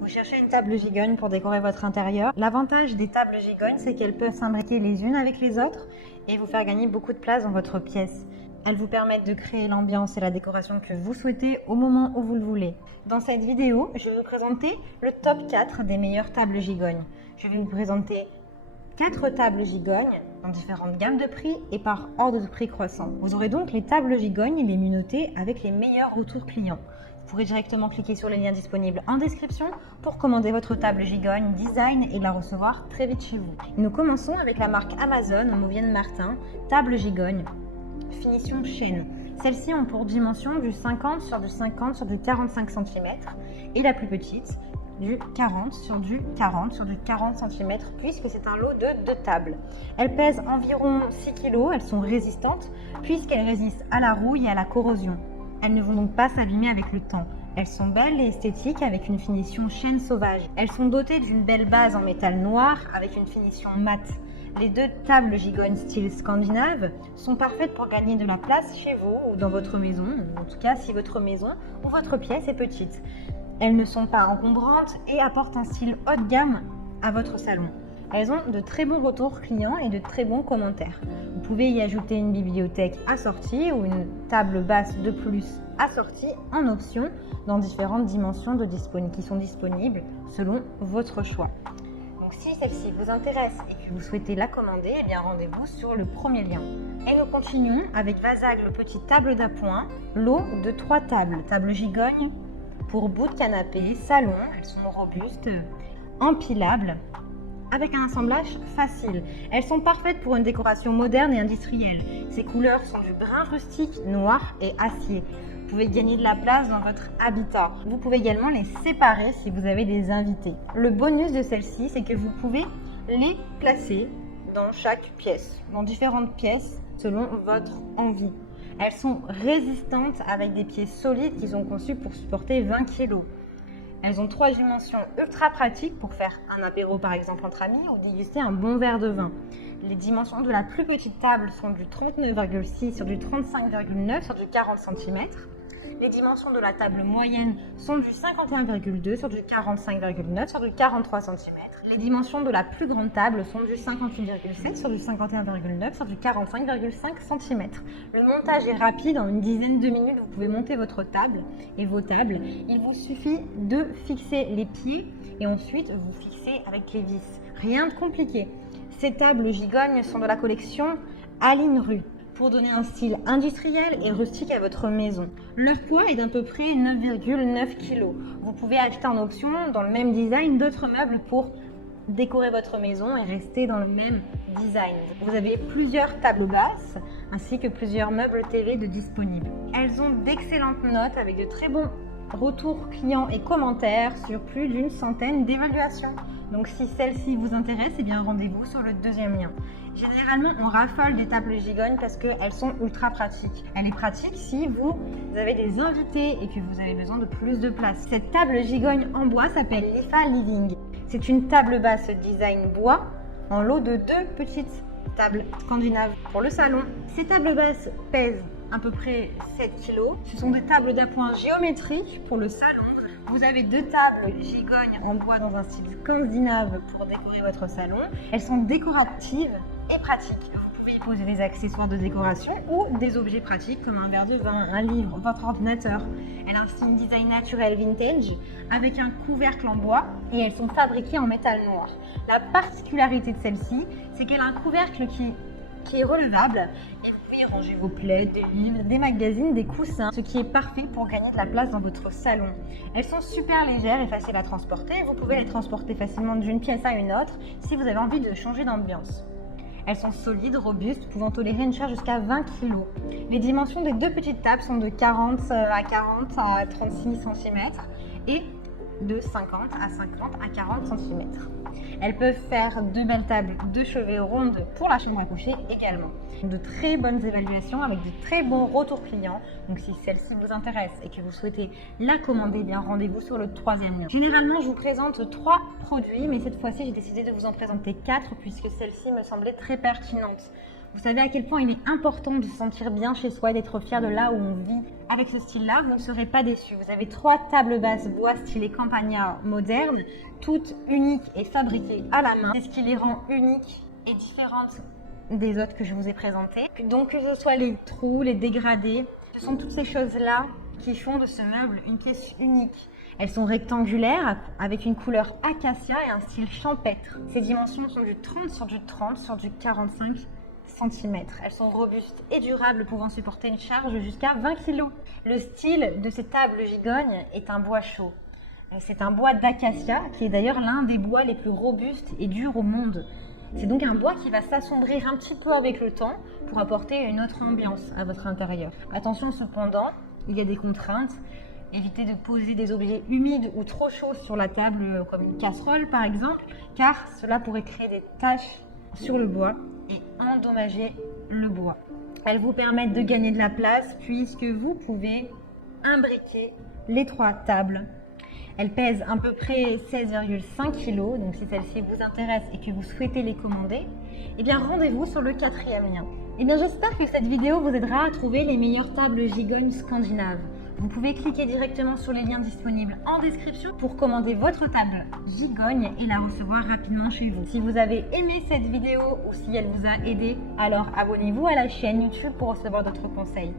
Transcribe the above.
Vous cherchez une table gigogne pour décorer votre intérieur. L'avantage des tables gigognes, c'est qu'elles peuvent s'imbriquer les unes avec les autres et vous faire gagner beaucoup de place dans votre pièce. Elles vous permettent de créer l'ambiance et la décoration que vous souhaitez au moment où vous le voulez. Dans cette vidéo, je vais vous présenter le top 4 des meilleures tables gigognes. Je vais vous présenter 4 tables gigognes dans différentes gammes de prix et par ordre de prix croissant. Vous aurez donc les tables gigognes et les menottés avec les meilleurs retours clients. Vous pourrez directement cliquer sur les liens disponibles en description pour commander votre table gigogne, design et la recevoir très vite chez vous. Nous commençons avec la marque Amazon Mauvienne Martin, table gigogne, finition chêne. Celles-ci ont pour dimension du 50 sur du 50 sur du 45 cm et la plus petite du 40 sur du 40 sur du 40 cm puisque c'est un lot de 2 tables. Elles pèsent environ 6 kg, elles sont résistantes puisqu'elles résistent à la rouille et à la corrosion. Elles ne vont donc pas s'abîmer avec le temps. Elles sont belles et esthétiques avec une finition chêne sauvage. Elles sont dotées d'une belle base en métal noir avec une finition mate. Les 2 tables gigognes style scandinave sont parfaites pour gagner de la place chez vous ou dans votre maison, en tout cas si votre maison ou votre pièce est petite. Elles ne sont pas encombrantes et apportent un style haut de gamme à votre salon. Elles ont de très bons retours clients et de très bons commentaires. Vous pouvez y ajouter une bibliothèque assortie ou une table basse de plus assortie en option dans différentes dimensions qui sont disponibles selon votre choix. Donc si celle-ci vous intéresse et que vous souhaitez la commander, eh bien rendez-vous sur le premier lien. Et nous continuons avec Vasagle petite table d'appoint, lot de 3 tables. Table gigogne pour bout de canapé, salon, elles sont robustes, empilables, avec un assemblage facile. Elles sont parfaites pour une décoration moderne et industrielle. Ces couleurs sont du brun rustique, noir et acier. Vous pouvez gagner de la place dans votre habitat. Vous pouvez également les séparer si vous avez des invités. Le bonus de celle-ci, c'est que vous pouvez les placer dans chaque pièce, dans différentes pièces selon votre envie. Elles sont résistantes avec des pieds solides qui sont conçus pour supporter 20 kg. Elles ont 3 dimensions ultra pratiques pour faire un apéro par exemple entre amis ou déguster un bon verre de vin. Les dimensions de la plus petite table sont du 39,6 sur du 35,9 sur du 40 cm. Les dimensions de la table moyenne sont du 51,2 sur du 45,9 sur du 43 cm. Les dimensions de la plus grande table sont du 58,7 sur du 51,9 sur du 45,5 cm. Le montage est rapide, en une dizaine de minutes vous pouvez monter votre table et vos tables. Il vous suffit de fixer les pieds et ensuite vous fixez avec les vis. Rien de compliqué. Ces tables gigognes sont de la collection Aline Rue, pour donner un style industriel et rustique à votre maison. Leur poids est d'à peu près 9,9 kg. Vous pouvez acheter en option dans le même design d'autres meubles pour décorer votre maison et rester dans le même design. Vous avez plusieurs tables basses ainsi que plusieurs meubles TV de disponibles. Elles ont d'excellentes notes avec de très bons retours clients et commentaires sur plus d'une centaine d'évaluations. Donc si celle-ci vous intéresse, eh bien rendez-vous sur le deuxième lien. Généralement, on raffole des tables gigognes parce qu'elles sont ultra pratiques. Elle est pratique si vous avez des invités et que vous avez besoin de plus de place. Cette table gigogne en bois s'appelle Lifa Living. C'est une table basse design bois en lot de 2 petites tables scandinaves pour le salon. Ces tables basses pèsent à peu près 7 kg. Ce sont des tables d'appoint géométriques pour le salon. Vous avez 2 tables gigognes en bois dans un style scandinave pour décorer votre salon. Elles sont décoratives et pratiques. Vous pouvez y poser des accessoires de décoration ou des objets pratiques comme un verre de vin, un livre, votre ordinateur. Elle a un style design naturel vintage avec un couvercle en bois et elles sont fabriquées en métal noir. La particularité de celle-ci, c'est qu'elle a un couvercle qui est relevable et vous pouvez y ranger vos plaids, des livres, des magazines, des coussins, ce qui est parfait pour gagner de la place dans votre salon. Elles sont super légères et faciles à transporter. Vous pouvez les transporter facilement d'une pièce à une autre si vous avez envie de changer d'ambiance. Elles sont solides, robustes, pouvant tolérer une charge jusqu'à 20 kg. Les dimensions des 2 petites tables sont de 40 à 40 à 36 cm et de 50 à 50 à 40 cm. Elles peuvent faire 2 belles tables de chevet rondes pour la chambre à coucher également. De très bonnes évaluations avec de très bons retours clients. Donc si celle-ci vous intéresse et que vous souhaitez la commander, bien rendez-vous sur le 3e lien. Généralement, je vous présente 3 produits, mais cette fois-ci, j'ai décidé de vous en présenter 4 puisque celle-ci me semblait très pertinente. Vous savez à quel point il est important de se sentir bien chez soi et d'être fier de là où on vit. Avec ce style-là, vous ne serez pas déçus. Vous avez 3 tables basses bois stylées campagnard moderne, toutes uniques et fabriquées à la main. C'est ce qui les rend uniques et différentes des autres que je vous ai présentées. Donc que ce soit les trous, les dégradés, ce sont toutes ces choses-là qui font de ce meuble une pièce unique. Elles sont rectangulaires avec une couleur acacia et un style champêtre. Ces dimensions sont du 30 sur du 30 sur du 45 cm. Elles sont robustes et durables, pouvant supporter une charge jusqu'à 20 kg. Le style de ces tables gigognes est un bois chaud. C'est un bois d'acacia qui est d'ailleurs l'un des bois les plus robustes et durs au monde. C'est donc un bois qui va s'assombrir un petit peu avec le temps pour apporter une autre ambiance à votre intérieur. Attention cependant, il y a des contraintes. Évitez de poser des objets humides ou trop chauds sur la table, comme une casserole par exemple, car cela pourrait créer des taches sur le bois et endommager le bois. Elles vous permettent de gagner de la place puisque vous pouvez imbriquer les 3 tables. Elles pèsent à peu près 16,5 kg, donc si celle-ci vous intéresse et que vous souhaitez les commander, eh bien rendez-vous sur le 4e lien. Eh bien j'espère que cette vidéo vous aidera à trouver les meilleures tables gigognes scandinaves. Vous pouvez cliquer directement sur les liens disponibles en description pour commander votre table gigogne et la recevoir rapidement chez vous. Si vous avez aimé cette vidéo ou si elle vous a aidé, alors abonnez-vous à la chaîne YouTube pour recevoir d'autres conseils.